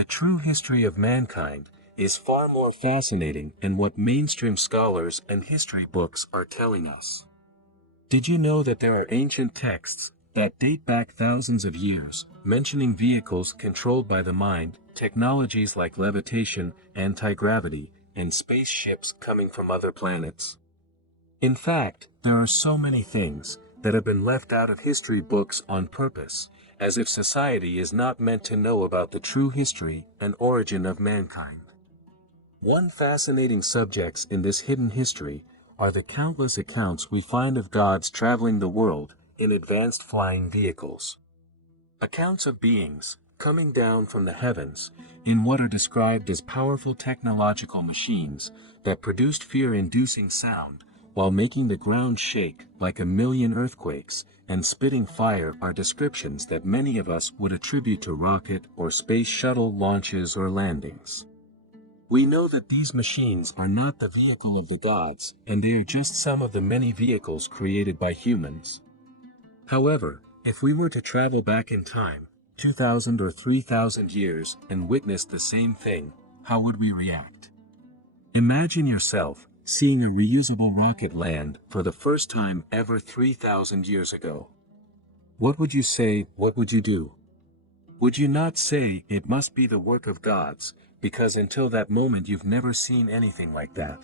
the true history of mankind is far more fascinating than what mainstream scholars and history books are telling us. Did you know that there are ancient texts that date back thousands of years, mentioning vehicles controlled by the mind, technologies like levitation, anti-gravity, and spaceships coming from other planets? In fact, there are so many things that have been left out of history books on purpose, as if society is not meant to know about the true history and origin of mankind. One fascinating subject in this hidden history are the countless accounts we find of gods traveling the world in advanced flying vehicles. Accounts of beings coming down from the heavens in what are described as powerful technological machines that produced fear-inducing sound while making the ground shake like a million earthquakes and spitting fire are descriptions that many of us would attribute to rocket or space shuttle launches or landings. We know that these machines are not the vehicle of the gods, and they are just some of the many vehicles created by humans. However, if we were to travel back in time, 2,000 or 3,000 years, and witness the same thing, how would we react? Imagine yourself seeing a reusable rocket land for the first time ever 3,000 years ago. What would you say? What would you do? Would you not say it must be the work of gods, because until that moment you've never seen anything like that?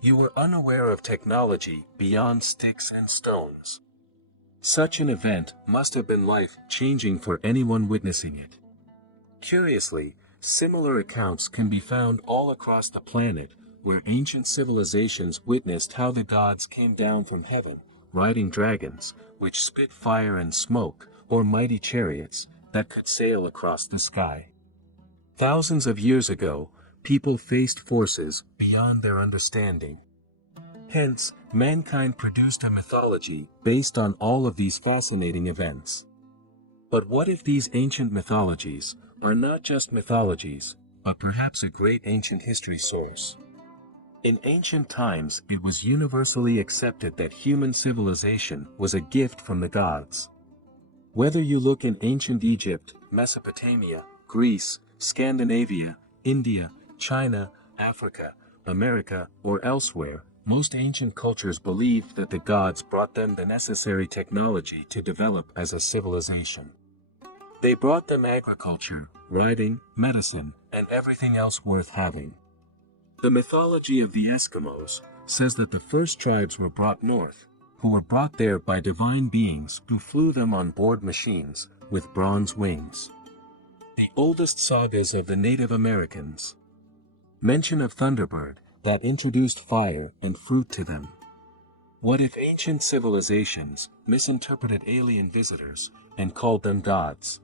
You were unaware of technology beyond sticks and stones. Such an event must have been life-changing for anyone witnessing it. Curiously, similar accounts can be found all across the planet, where ancient civilizations witnessed how the gods came down from heaven, riding dragons, which spit fire and smoke, or mighty chariots that could sail across the sky. Thousands of years ago, people faced forces beyond their understanding. Hence, mankind produced a mythology based on all of these fascinating events. But what if these ancient mythologies are not just mythologies, but perhaps a great ancient history source? In ancient times, it was universally accepted that human civilization was a gift from the gods. Whether you look in ancient Egypt, Mesopotamia, Greece, Scandinavia, India, China, Africa, America, or elsewhere, most ancient cultures believed that the gods brought them the necessary technology to develop as a civilization. They brought them agriculture, writing, medicine, and everything else worth having. The mythology of the Eskimos says that the first tribes were brought north, who were brought there by divine beings who flew them on board machines with bronze wings. The oldest sagas of the Native Americans mention of Thunderbird that introduced fire and fruit to them. What if ancient civilizations misinterpreted alien visitors and called them gods?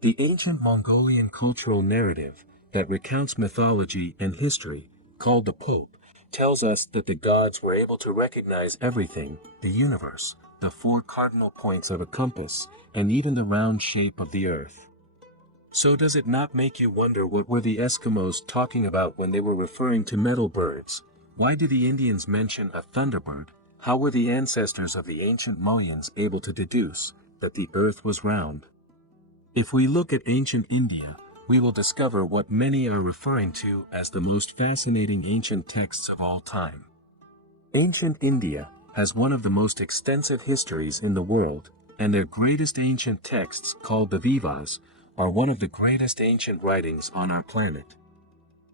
The ancient Mongolian cultural narrative that recounts mythology and history, called the Pope, tells us that the gods were able to recognize everything, the universe, the four cardinal points of a compass, and even the round shape of the earth. So does it not make you wonder what were the Eskimos talking about when they were referring to metal birds? Why do the Indians mention a thunderbird? How were the ancestors of the ancient Mayans able to deduce that the earth was round? If we look at ancient India, we will discover what many are referring to as the most fascinating ancient texts of all time. Ancient India has one of the most extensive histories in the world, and their greatest ancient texts, called the Vedas, are one of the greatest ancient writings on our planet.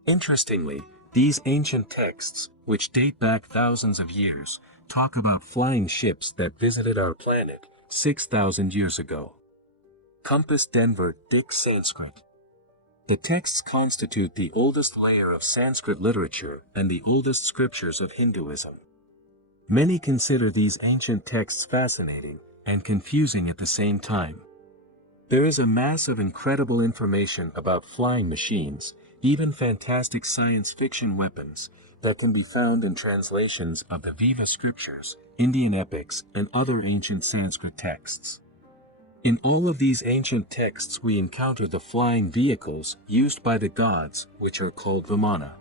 Interestingly, these ancient texts, which date back thousands of years, talk about flying ships that visited our planet 6,000 years ago. Compass Denver Dick Sanskrit. The texts constitute the oldest layer of Sanskrit literature and the oldest scriptures of Hinduism. Many consider these ancient texts fascinating and confusing at the same time. There is a mass of incredible information about flying machines, even fantastic science fiction weapons, that can be found in translations of the Veda scriptures, Indian epics, and other ancient Sanskrit texts. In all of these ancient texts we encounter the flying vehicles used by the gods, which are called Vimana.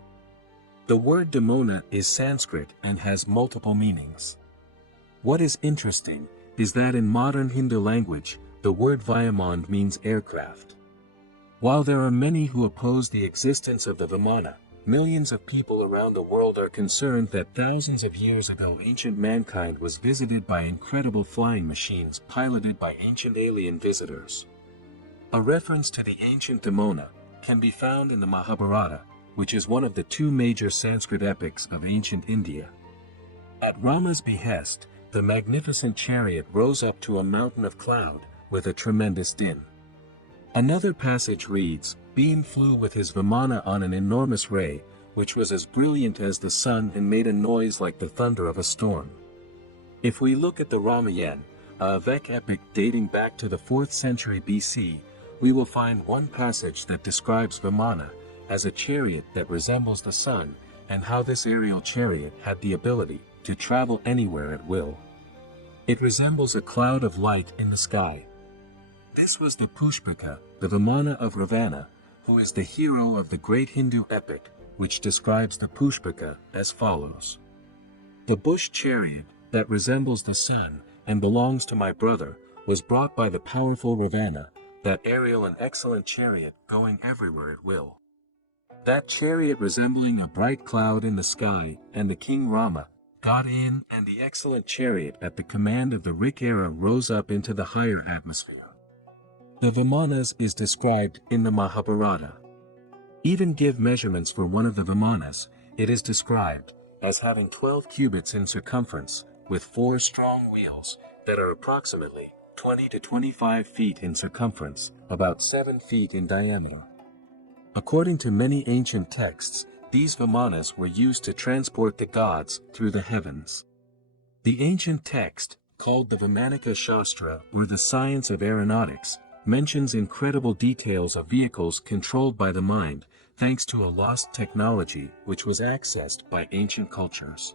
The word Vimana is Sanskrit and has multiple meanings. What is interesting is that in modern Hindu language, the word Viman means aircraft. While there are many who oppose the existence of the Vimana, millions of people around the world are concerned that thousands of years ago ancient mankind was visited by incredible flying machines piloted by ancient alien visitors. A reference to the ancient Vimana can be found in the Mahabharata, which is one of the two major Sanskrit epics of ancient India. At Rama's behest, the magnificent chariot rose up to a mountain of cloud, with a tremendous din. Another passage reads, Bhim flew with his Vimana on an enormous ray, which was as brilliant as the sun and made a noise like the thunder of a storm. If we look at the Ramayana, a Vedic epic dating back to the 4th century BC, we will find one passage that describes Vimana as a chariot that resembles the sun, and how this aerial chariot had the ability to travel anywhere at will. It resembles a cloud of light in the sky. This was the Pushpika, the Vimana of Ravana, who is the hero of the great Hindu epic, which describes the Pushpika as follows. The bush chariot, that resembles the sun, and belongs to my brother, was brought by the powerful Ravana, that aerial and excellent chariot going everywhere at will. That chariot resembling a bright cloud in the sky, and the king Rama got in, and the excellent chariot at the command of the Rikyara rose up into the higher atmosphere. The Vimanas is described in the Mahabharata. Even give measurements for one of the Vimanas, it is described as having 12 cubits in circumference, with 4 strong wheels that are approximately 20 to 25 feet in circumference, about 7 feet in diameter. According to many ancient texts, these Vimanas were used to transport the gods through the heavens. The ancient text, called the Vimanika Shastra or the science of aeronautics, mentions incredible details of vehicles controlled by the mind, thanks to a lost technology which was accessed by ancient cultures.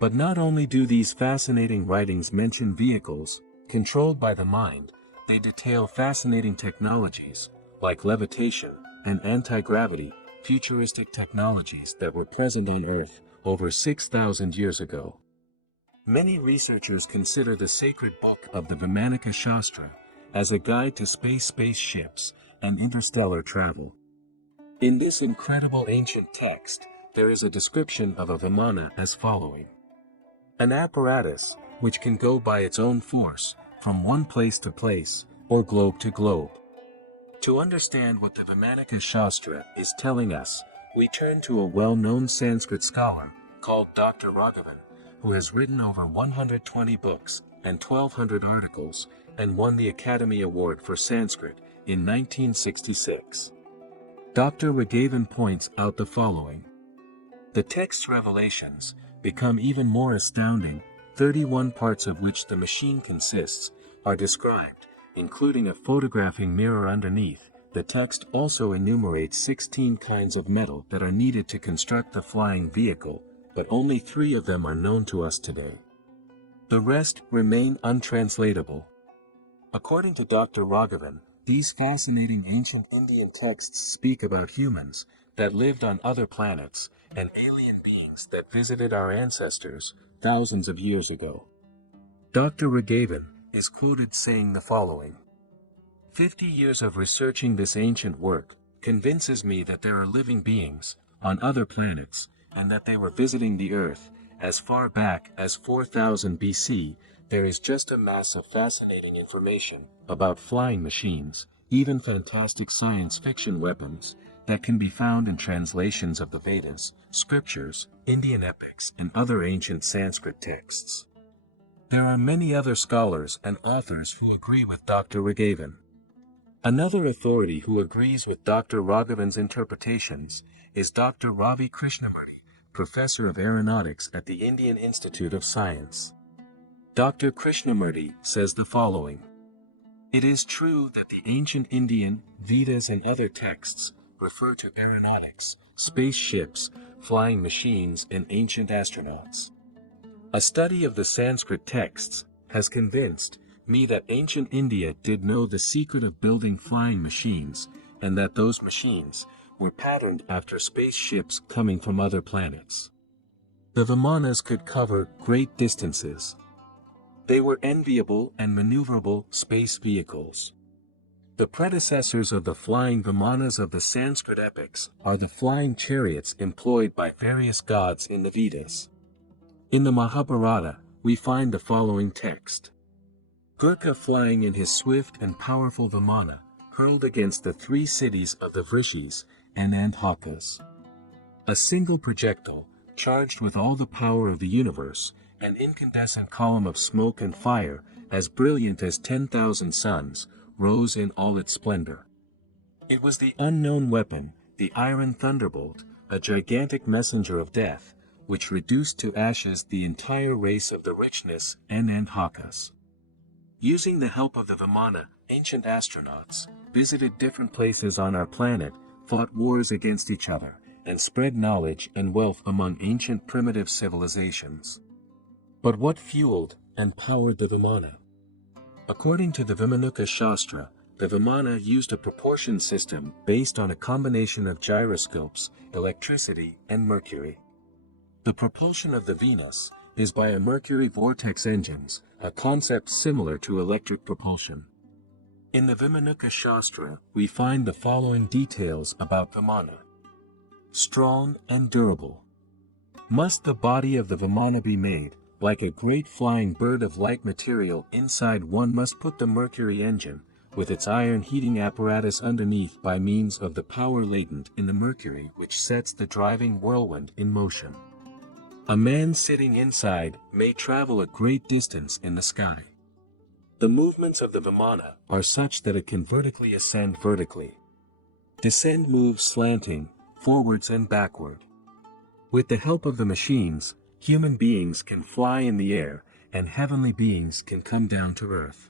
But not only do these fascinating writings mention vehicles controlled by the mind, they detail fascinating technologies, like levitation and anti-gravity, futuristic technologies that were present on Earth over 6,000 years ago. Many researchers consider the sacred book of the Vimanika Shastra as a guide to spaceships and interstellar travel. In this incredible ancient text, there is a description of a Vimana as following. An apparatus, which can go by its own force, from one place to place, or globe to globe. To understand what the Vimanika Shastra is telling us, we turn to a well-known Sanskrit scholar, called Dr. Raghavan, who has written over 120 books and 1,200 articles, and won the Academy Award for Sanskrit in 1966. Dr. Raghavan points out the following. The text's revelations become even more astounding. 31 parts of which the machine consists are described, including a photographing mirror underneath. The text also enumerates 16 kinds of metal that are needed to construct the flying vehicle, but only 3 of them are known to us today. The rest remain untranslatable. According to Dr. Raghavan, these fascinating ancient Indian texts speak about humans that lived on other planets and alien beings that visited our ancestors thousands of years ago. Dr. Raghavan is quoted saying the following. 50 years of researching this ancient work convinces me that there are living beings on other planets and that they were visiting the Earth as far back as 4000 BC. There is just a mass of fascinating information about flying machines, even fantastic science fiction weapons, that can be found in translations of the Vedas, scriptures, Indian epics, and other ancient Sanskrit texts. There are many other scholars and authors who agree with Dr. Raghavan. Another authority who agrees with Dr. Raghavan's interpretations is Dr. Ravi Krishnamurti, professor of aeronautics at the Indian Institute of Science. Dr. Krishnamurti says the following. It is true that the ancient Indian, Vedas and other texts refer to aeronautics, spaceships, flying machines and ancient astronauts. A study of the Sanskrit texts has convinced me that ancient India did know the secret of building flying machines, and that those machines were patterned after spaceships coming from other planets. The Vimanas could cover great distances. They were enviable and maneuverable space vehicles. The predecessors of the flying Vimanas of the Sanskrit epics are the flying chariots employed by various gods in the Vedas. In the Mahabharata, we find the following text. Gurkha flying in his swift and powerful Vimana, hurled against the 3 cities of the Vrishis and Andhakas. A single projectile, charged with all the power of the universe, an incandescent column of smoke and fire, as brilliant as 10,000 suns, rose in all its splendor. It was the unknown weapon, the iron thunderbolt, a gigantic messenger of death, which reduced to ashes the entire race of the richness and Andhakas. Using the help of the Vimana, ancient astronauts visited different places on our planet, fought wars against each other, and spread knowledge and wealth among ancient primitive civilizations. But what fueled and powered the Vimana? According to the Vimana Shastra, the Vimana used a propulsion system based on a combination of gyroscopes, electricity, and mercury. The propulsion of the Venus is by a mercury vortex engines, a concept similar to electric propulsion. In the Vimana Shastra, we find the following details about Vimana. Strong and durable. Must the body of the Vimana be made, like a great flying bird of light material. Inside one must put the mercury engine, with its iron heating apparatus underneath by means of the power latent in the mercury which sets the driving whirlwind in motion. A man sitting inside may travel a great distance in the sky. The movements of the Vimana are such that it can vertically ascend vertically. Descend moves slanting, forwards and backward. With the help of the machines, human beings can fly in the air, and heavenly beings can come down to earth.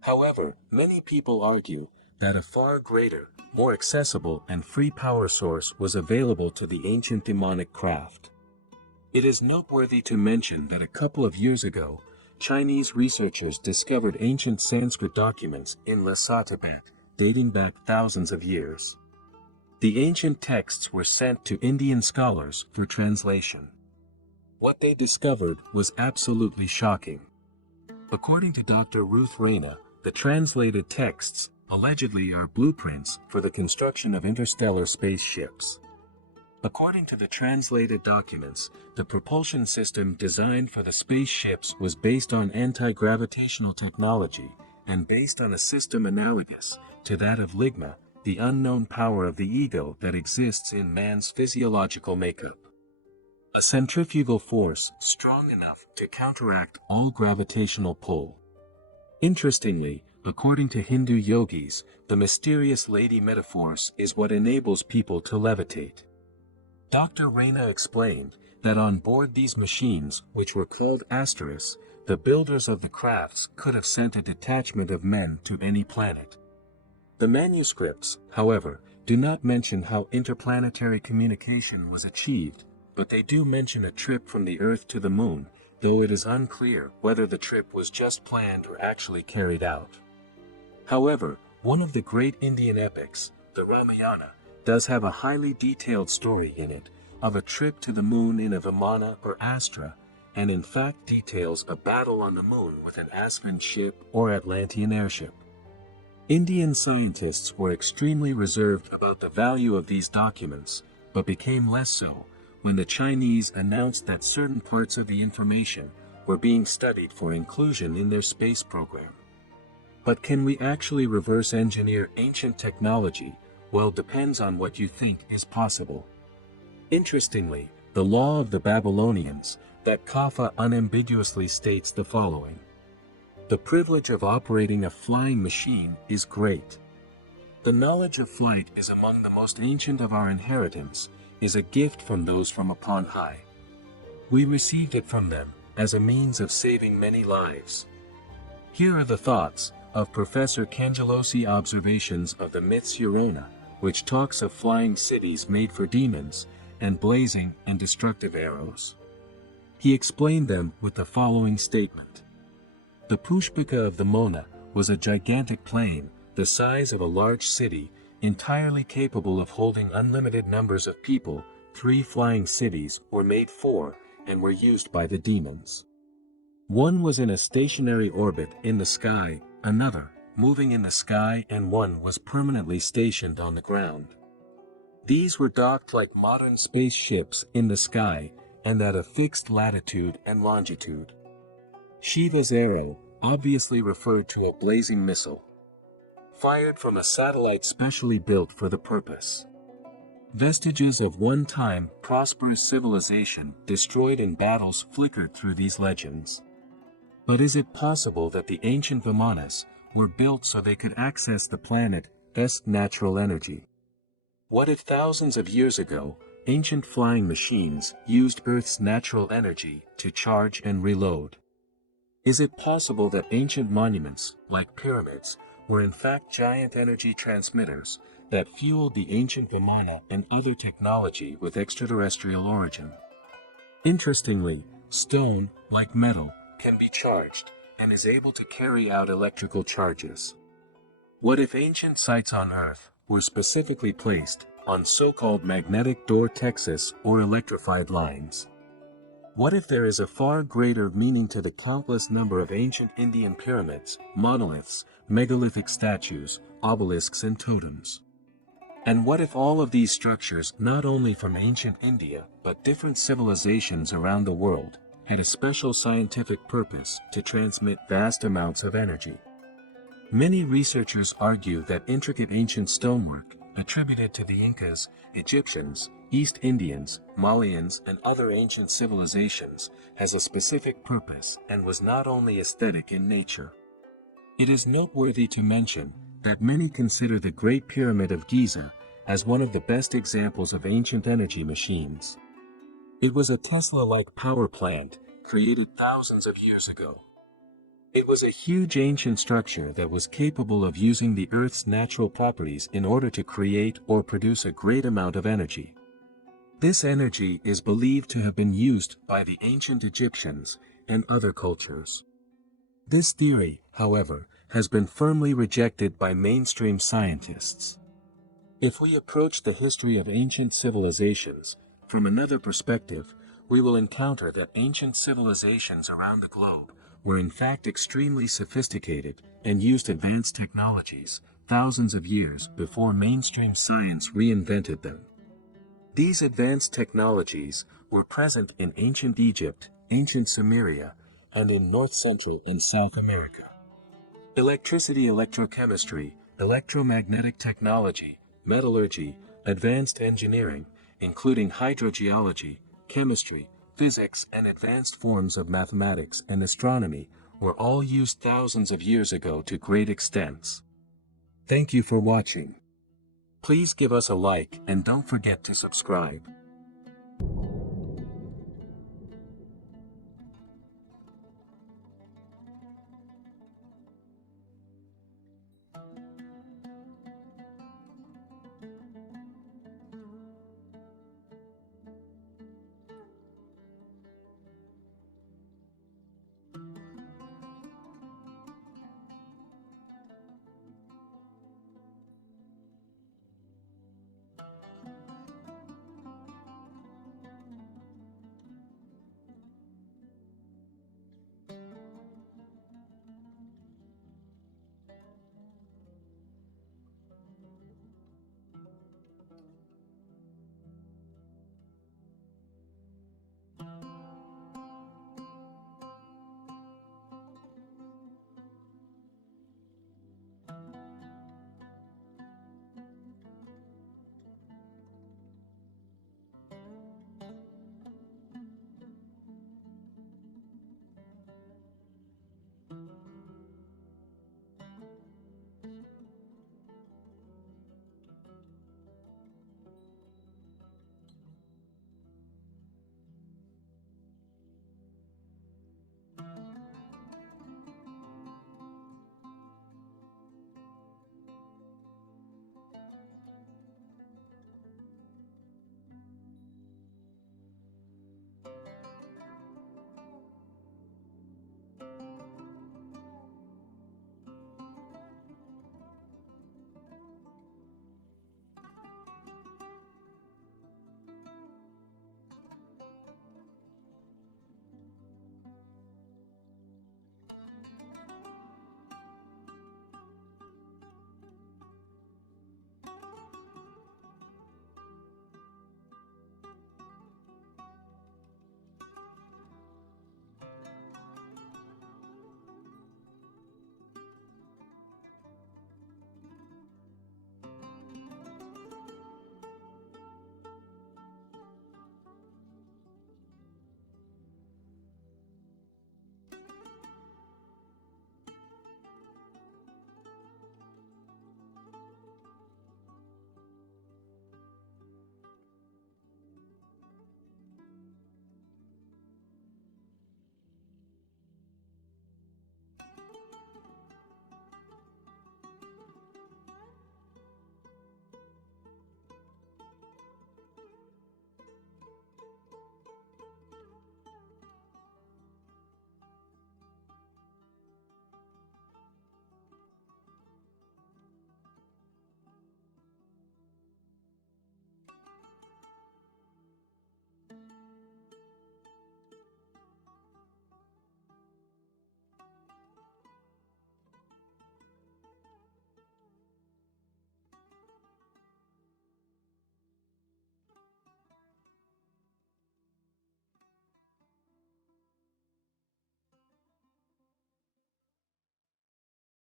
However, many people argue that a far greater, more accessible and free power source was available to the ancient demonic craft. It is noteworthy to mention that a couple of years ago, Chinese researchers discovered ancient Sanskrit documents in Lhasa, Tibet, dating back thousands of years. The ancient texts were sent to Indian scholars for translation. What they discovered was absolutely shocking. According to Dr. Ruth Rayna, the translated texts allegedly are blueprints for the construction of interstellar spaceships. According to the translated documents, the propulsion system designed for the spaceships was based on anti-gravitational technology and based on a system analogous to that of ligma, the unknown power of the ego that exists in man's physiological makeup. A centrifugal force strong enough to counteract all gravitational pull. Interestingly, according to Hindu yogis, the mysterious lady metaphors is what enables people to levitate. Dr. Rayna explained that on board these machines, which were called asterisks, the builders of the crafts could have sent a detachment of men to any planet. The manuscripts, however, do not mention how interplanetary communication was achieved, but they do mention a trip from the Earth to the Moon, though it is unclear whether the trip was just planned or actually carried out. However, one of the great Indian epics, the Ramayana, does have a highly detailed story in it, of a trip to the moon in a Vimana or Astra, and in fact details a battle on the moon with an Asvan ship or Atlantean airship. Indian scientists were extremely reserved about the value of these documents, but became less so when the Chinese announced that certain parts of the information were being studied for inclusion in their space program. But can we actually reverse engineer ancient technology? Well, depends on what you think is possible. Interestingly, the law of the Babylonians, that Kapha unambiguously states the following. The privilege of operating a flying machine is great. The knowledge of flight is among the most ancient of our inheritance, is a gift from those from upon high. We received it from them, as a means of saving many lives. Here are the thoughts of Professor Cangelosi Observations of the Myths Urona, which talks of flying cities made for demons, and blazing and destructive arrows. He explained them with the following statement. The Pushpika of the Mona was a gigantic plane, the size of a large city, entirely capable of holding unlimited numbers of people. 3 flying cities were made for, and were used by the demons. One was in a stationary orbit in the sky, another, moving in the sky, and one was permanently stationed on the ground. These were docked like modern spaceships in the sky, and at a fixed latitude and longitude. Shiva's arrow obviously referred to a blazing missile, fired from a satellite specially built for the purpose. Vestiges of one-time prosperous civilization destroyed in battles flickered through these legends. But is it possible that the ancient Vimanas were built so they could access the planet's natural energy? What if thousands of years ago, ancient flying machines used Earth's natural energy to charge and reload? Is it possible that ancient monuments, like pyramids, were in fact giant energy transmitters that fueled the ancient Vimana and other technology with extraterrestrial origin? Interestingly, stone, like metal, can be charged, and is able to carry out electrical charges. What if ancient sites on Earth were specifically placed on so-called magnetic vortexes or electrified lines? What if there is a far greater meaning to the countless number of ancient Indian pyramids, monoliths, megalithic statues, obelisks and totems? And what if all of these structures, not only from ancient India, but different civilizations around the world, had a special scientific purpose to transmit vast amounts of energy? Many researchers argue that intricate ancient stonework, attributed to the Incas, Egyptians, East Indians, Malayans and other ancient civilizations, has a specific purpose and was not only aesthetic in nature. It is noteworthy to mention that many consider the Great Pyramid of Giza as one of the best examples of ancient energy machines. It was a Tesla-like power plant, created thousands of years ago. It was a huge ancient structure that was capable of using the Earth's natural properties in order to create or produce a great amount of energy. This energy is believed to have been used by the ancient Egyptians and other cultures. This theory, however, has been firmly rejected by mainstream scientists. If we approach the history of ancient civilizations from another perspective, we will encounter that ancient civilizations around the globe were in fact extremely sophisticated and used advanced technologies thousands of years before mainstream science reinvented them. These advanced technologies were present in ancient Egypt, ancient Sumeria, and in North Central and South America. Electricity, electrochemistry, electromagnetic technology, metallurgy, advanced engineering, including hydrogeology, chemistry, physics and advanced forms of mathematics and astronomy, were all used thousands of years ago to great extents. Thank you for watching. Please give us a like and don't forget to subscribe.